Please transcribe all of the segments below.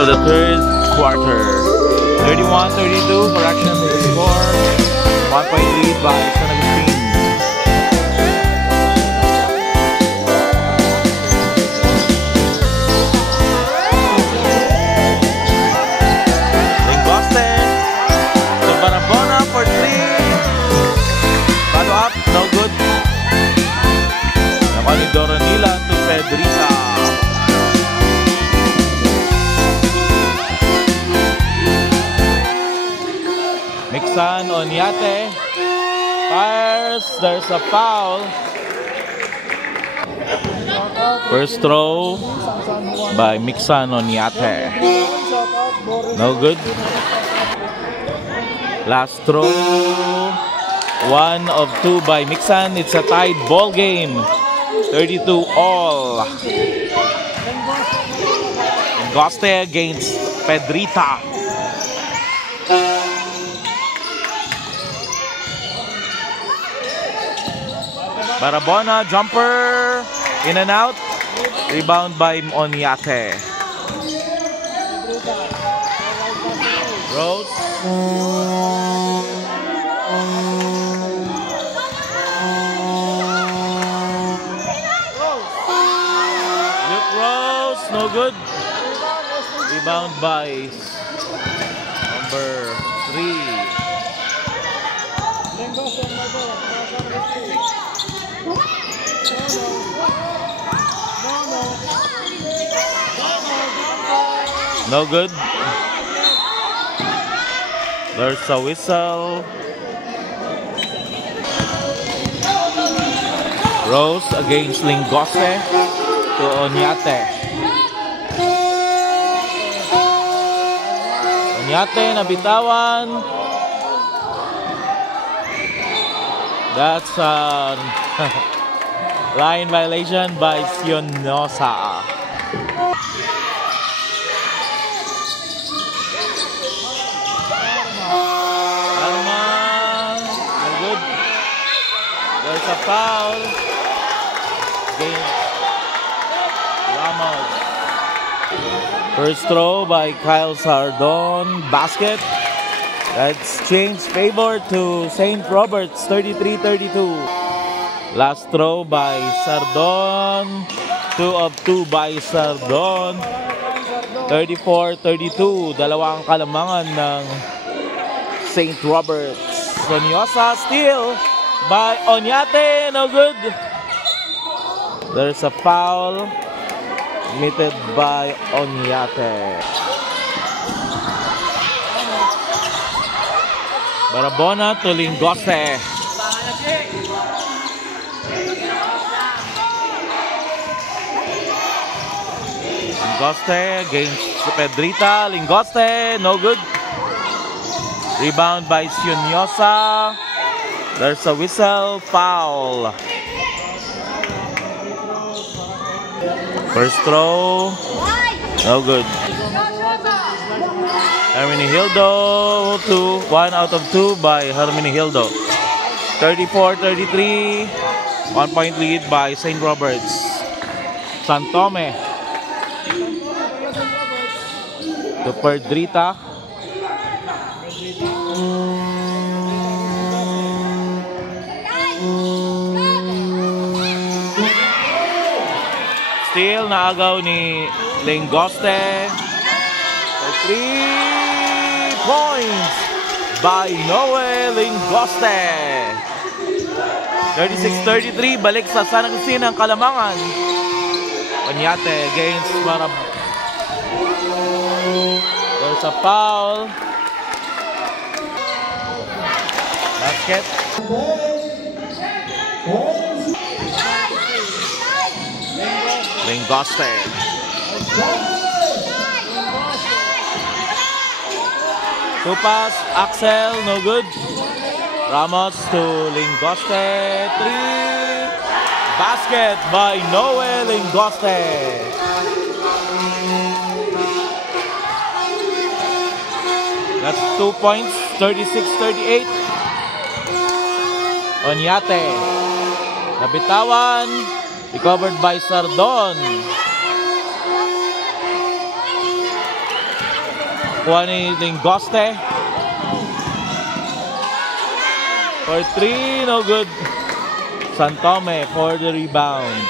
of the third quarter. 31-32, correction to the score. 1-point lead by San Agustin. Lingoste to Barabona for 3. Follow up, no good. Naman ni Doronila to Pedrita. Mixan Onyate fires, there's a foul. First throw by Mixan Onyate. No good. Last throw, 1 of 2 by Mixan. It's a tied ball game. 32-all. Lingoste against Pedrita. Barabona, jumper, in and out. Rebound by Onyate. Rose. Luke Rose, no good. Rebound by number 3. No good. There's a whistle. Rose against Lingoste to Onyate. Onyate nabitawan. That's a line violation by Sionosa. There's a foul against Ramos. First throw by Kyle Sardon. Basket. That's changed favor to St. Roberts. 33-32. Last throw by Sardon. 2 of 2 by Sardon. 34-32. Dalawang kalamangan ng St. Roberts. Sonyosa steal by Onyate, no good. There's a foul committed by Onyate. Barabona to Lingoste. Lingoste against Pedrita. Lingoste, no good. Rebound by Sionyosa. There's a whistle, foul. First throw, no good. Hermenegildo to 1 out of 2 by Hermenegildo. 34-33, 1-point lead by St. Roberts. Santome to Pedrita. Steal na agaw ni Lingoste. 3 points by Noel Lingoste. 36-33, balik sa San Agustin ang kalamangan. Onyate against Marab. There's a foul. Basket. Lingoste. Two pass, Axel, no good. Ramos to Lingoste. 3. Basket by Noel Lingoste. That's 2 points, 36-38. Onyate. Nabitawan. Recovered by Sardon. Kuha ni Lingoste. For 3, no good. Santome for the rebound.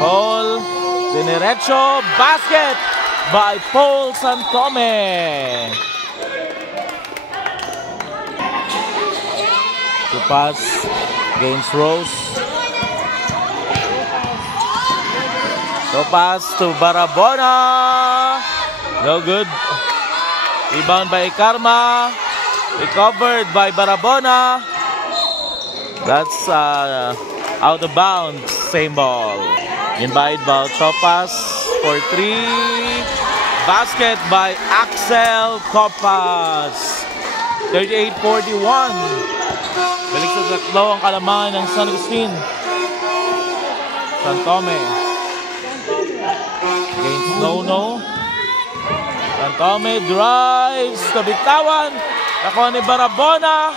Paul Dinerecho, basket by Paul Santome. To pass against Rose. To pass to Barabona. No good. Rebound by Karma. Recovered by Barabona. That's out of bounds. Same ball. Invite ball. Topas for 3. Basket by Axel Topas. 38-41. Balik sa tatlo ang kalamangan ng San Agustin. Santome. Against Nono. Santome drives. Kabitawan. Nakuha ni Barabona.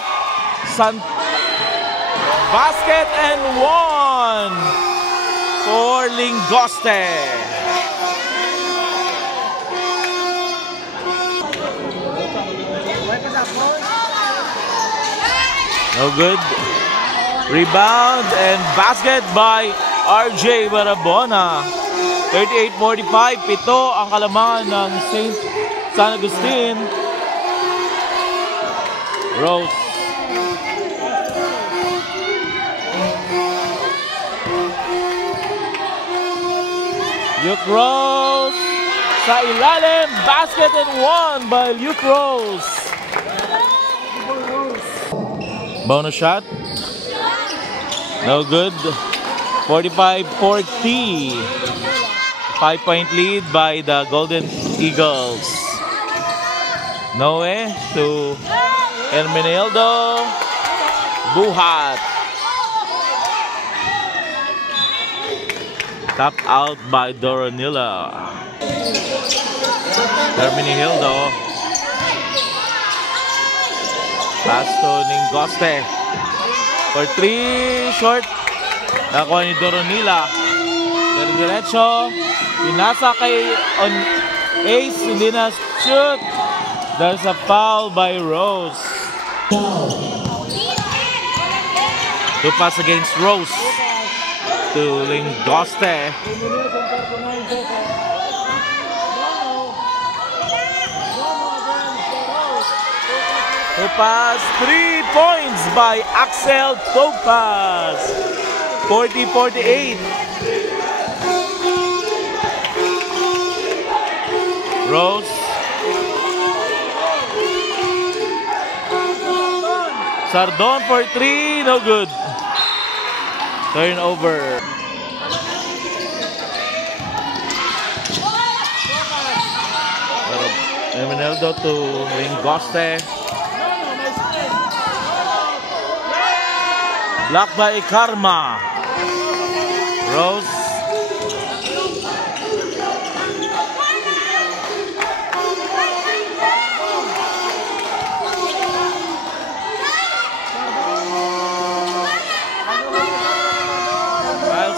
Basket and 1 for Lingoste. No good. Rebound and basket by RJ Barabona. 38-45. Pito ang kalamangan ng San Agustin. Rose. Luke Rose. Sa ilalim. Basket and 1 by Luke Rose. Bonus shot. No good. 45-40. 5-point lead by the Golden Eagles. Noe to Hermenildo Buhat. Tapped out by Doronila. Hermenildo. Pass to Lingoste. For 3, short. Nakuha ni Doronila. Diretso. Pinasa kay Ace. Hindi na shoot. There's a foul by Rose. To pass against Rose. To Lingoste. To pass 3 points by Axel Topas. 40-48. Rose. Sardon for 3, no good. Turnover. Hermenildo to Lingoste. Blocked by Karma. Rose.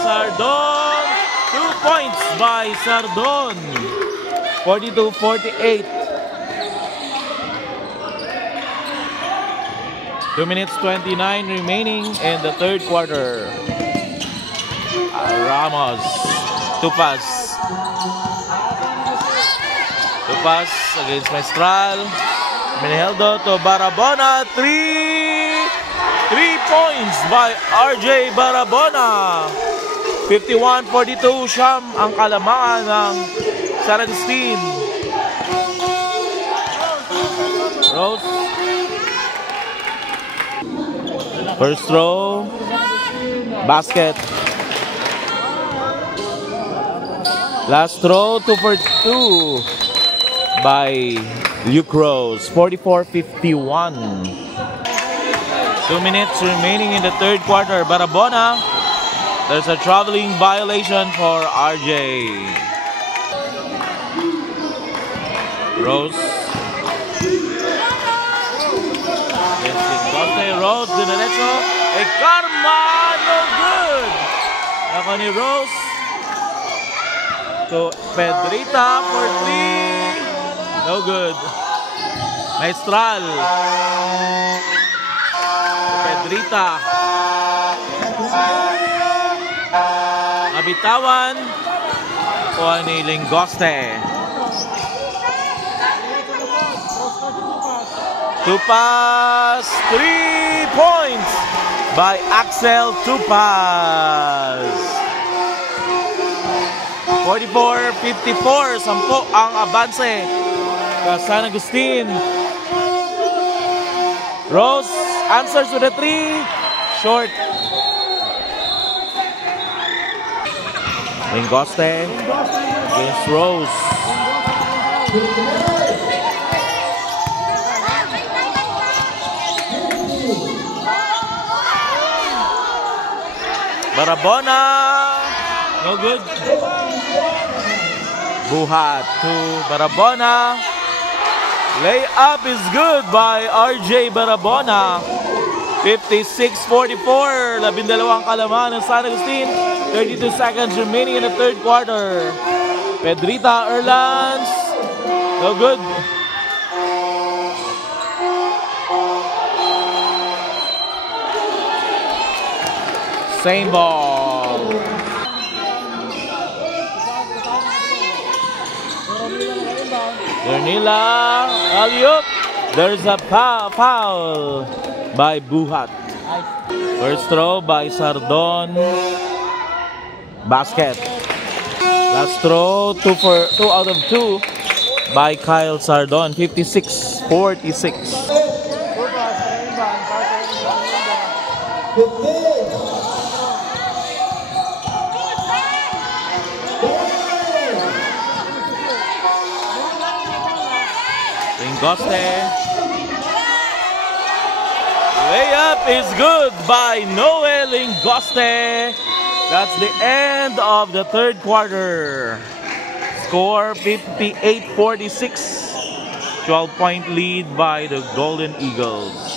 Sardon. 2 points by Sardon. 42-48. 2 minutes 29 remaining in the third quarter. Ramos. To pass. To pass against Maestral. Hermenildo to Barabona. 3 points by RJ Barabona. 51-42. Siyam ang kalamangan ng San Agustin. Rose. First throw. Basket. Last throw. 2 for 2 by Luke Rose. 44-51. 2 minutes remaining in the third quarter. Barabona. There's a traveling violation for RJ. Rose. Rose, Dinerecho. Karma, no good. Ako ni Rose. To Pedrita for 3. No good. Maestral. Pedrita. Nabitawan. Kuha ni Lingoste. Tupas. 3 points by Axel Tupas. 44-54. 10 ang abanse. San Agustin. Rose answers with a 3. Short. Lingoste against Rose. Barabona. No good. Buhat to Barabona. Layup is good by RJ Barabona. 56-44. 12 kalaman ng San Agustin. 32 seconds remaining in the third quarter. Pedrita Erlans. No good. Same ball. Dernila. Alley-oop. There's a foul by Buhat. First throw by Sardon. Basket. Last throw, 2 out of 2 by Kyle Sardon. 56-46. Lingoste. Layup is good by Noel Lingoste. That's the end of the third quarter. Score 58-46. 12-point lead by the Golden Eagles.